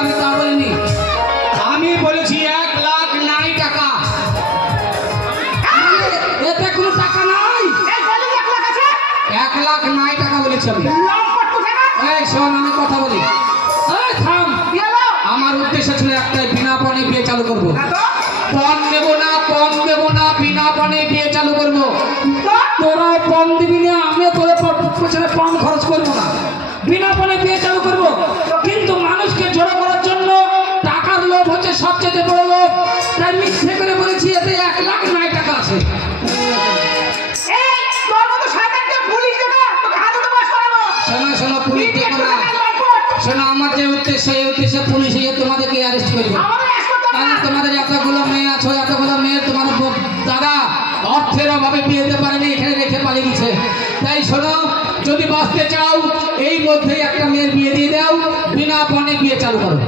আমি তা বলিনি, আমি বলেছি 1 লাখ নাই টাকা। এতে কোনো টাকা নাই, 1 লাখ নাই টাকা বলেছি আমি। এই শোন, আমি কথা বলি। এই থাম, আমার উদ্দেশ্য ছিল একটাই, বিনা পণে বিয়ে চালু করবো। পণ দেবো না, পণ দেবো না, বিনা পণে বিয়ে চালু করবো। তোরাও পণ দিবি না, আমিও তোর পেছনে পণ খরচ করবো না, বিনা পণে বিয়ে চালু করবো। কিন্তু মানুষকে জড়ো করার জন্য টাকার লোভ হচ্ছে সবচেয়ে বড় লোভ, তাই মিথ্যে করে বলেছি এতে 1 লাখ নাই টাকা আছে। শোনো শোনো, পুলিশ দেখো না, শোনো আমার যে উদ্দেশ্য, এই উদ্দেশ্যে পুলিশ এসে তোমাদেরকে অ্যারেস্ট করবে। কারণ তোমাদের এতগুলো মেয়ে আছো, এতগুলো মেয়ে তোমার দাদা অর্থের অভাবে বিয়ে দিতে পারেনি, এখানে রেখে পালিয়ে গেছে। তাই শোনো, যদি বাঁচতে চাও এই মধ্যেই একটা মেয়ের বিয়ে দিয়ে দাও, বিনা পণে বিয়ে চালু করো।